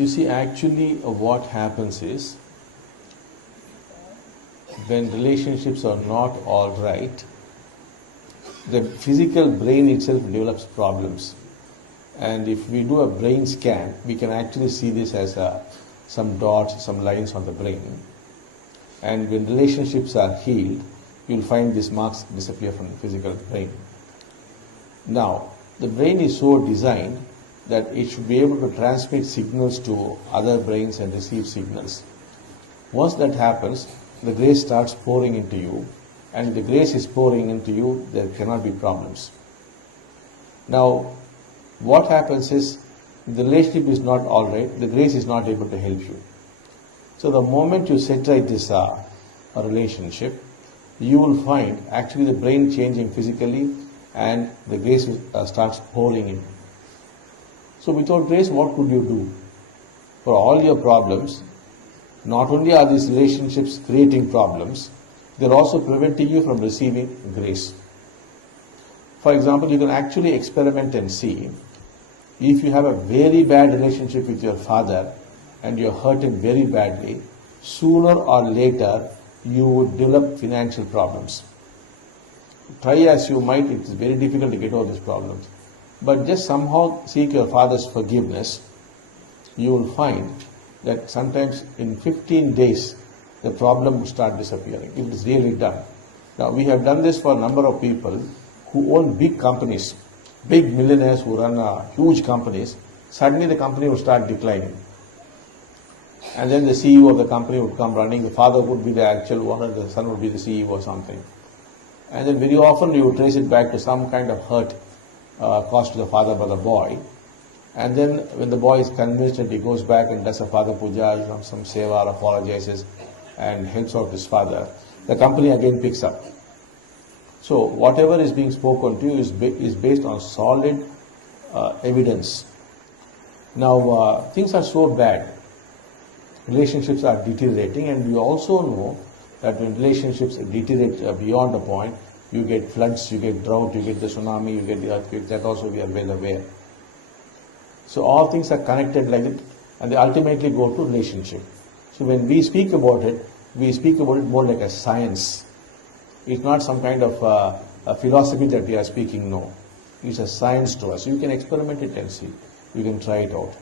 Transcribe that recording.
You see, actually what happens is, when relationships are not all right, the physical brain itself develops problems. And if we do a brain scan, we can actually see this as some dots, some lines on the brain. And when relationships are healed, you'll find these marks disappear from the physical brain. Now, the brain is so designed that it should be able to transmit signals to other brains and receive signals. Once that happens, the grace starts pouring into you, and if the grace is pouring into you, there cannot be problems. Now, what happens is, if the relationship is not all right, the grace is not able to help you. So the moment you set right this a relationship, you will find actually the brain changing physically, and the grace starts pouring in. So without grace, what could you do? For all your problems, not only are these relationships creating problems, they're also preventing you from receiving grace. For example, you can actually experiment and see, if you have a very bad relationship with your father and you're hurting very badly, sooner or later you would develop financial problems. Try as you might, it is very difficult to get over these problems. But just somehow seek your father's forgiveness, you will find that sometimes in 15 days the problem will start disappearing. It is really done. Now, we have done this for a number of people who own big companies, big millionaires who run huge companies. Suddenly the company will start declining. And then the CEO of the company would come running. The father would be the actual owner, the son would be the CEO or something. And then very often you would trace it back to some kind of hurt caused to the father by the boy. And then when the boy is convinced and he goes back and does a father puja, some seva, apologizes and helps out his father, the company again picks up. So whatever is being spoken to you is based on solid evidence. Now things are so bad, relationships are deteriorating, and we also know that when relationships deteriorate beyond a point, you get floods, you get drought, you get the tsunami, you get the earthquake. That also we are well aware. So all things are connected like it, and they ultimately go to relationship. So when we speak about it more like a science. It's not some kind of a philosophy that we are speaking, no. It's a science to us. You can experiment it and see. You can try it out.